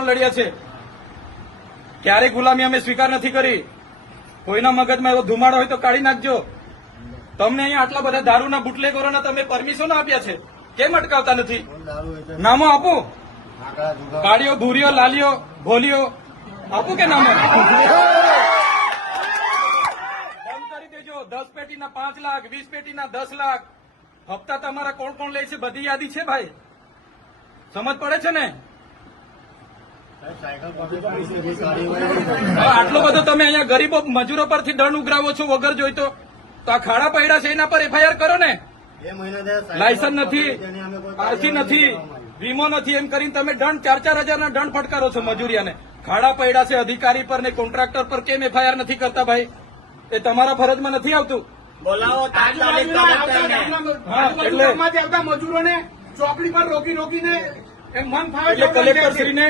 પણ લડ્યા છે. ક્યારેય ગુલામી અમે સ્વીકાર નથી કરી. કોઈના મગજમાં એવો ધુમાડો હોય તો કાઢી નાખજો. તમને અહીંયા આટલા બધા દારૂના બુટલેગરોના તમે પરમિશનો આપ્યા છે, કેમ અટકાવતા નથી? નામો આપો. કાળીઓ, ભૂરીઓ, લાલીઓ, ભોલીઓ આપો કે નામો? બંધ કરી દેજો. 10 પેટીના 5 લાખ, 20 પેટીના 10 લાખ. હપ્તા તમારા કોણ કોણ લે છે બધી યાદી છે ભાઈ, સમજ પડે છે ને? આટલો બધો તમે અહીંયા ગરીબો મજૂરો પરથી દંડ ઉઘરાવો છો વગર જોઈતો, તો આ ખાડા પડ્યા છે એના પર એફઆઈઆર કરો ને. લાયસન્સ નથી, આરસી નથી, વીમો નથી, એમ કરીને તમે દંડ 4-4 હજારના દંડ ફટકારો છો મજૂરિયાને. ખાડા પડ્યા છે અધિકારી પર ને કોન્ટ્રાક્ટર પર, કેમ એફઆઈઆર નથી કરતા ભાઈ? એ તમારા ફરજમાં નથી આવતું. બોલાવો તાત્કાલિક એટલે મજૂરોને ચોકડી પર રોકીને એમ મન ફાવે કલેક્ટર શ્રીને